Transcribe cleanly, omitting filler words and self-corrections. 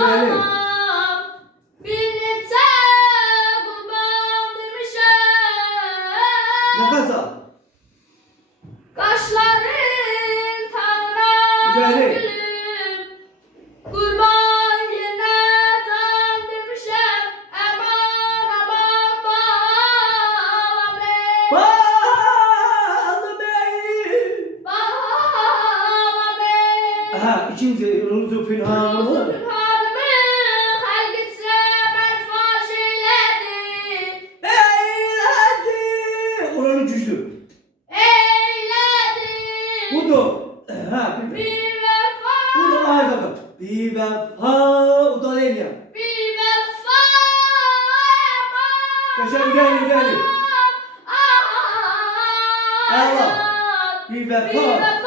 Bəli. Bir neçə qurban demişəm. Nəfəs al. Qaşların tanrı Bəli. gülüm. Qurban yenə can demişəm. Aman aman balam ey. Bağlı bey. Balam ey. Aha, ikinci Ruzu Pinhanımı. Pünhanımı xəlq içrə bərfaş eylədi. Eyledi. Oranı güçlü. Eylədi. Budur. Ha, Bir vəfa. Budur arkada. Bir vefa. O da değil ya. Bir vəfa. Kaşar güzel. Allah. Bir vefa.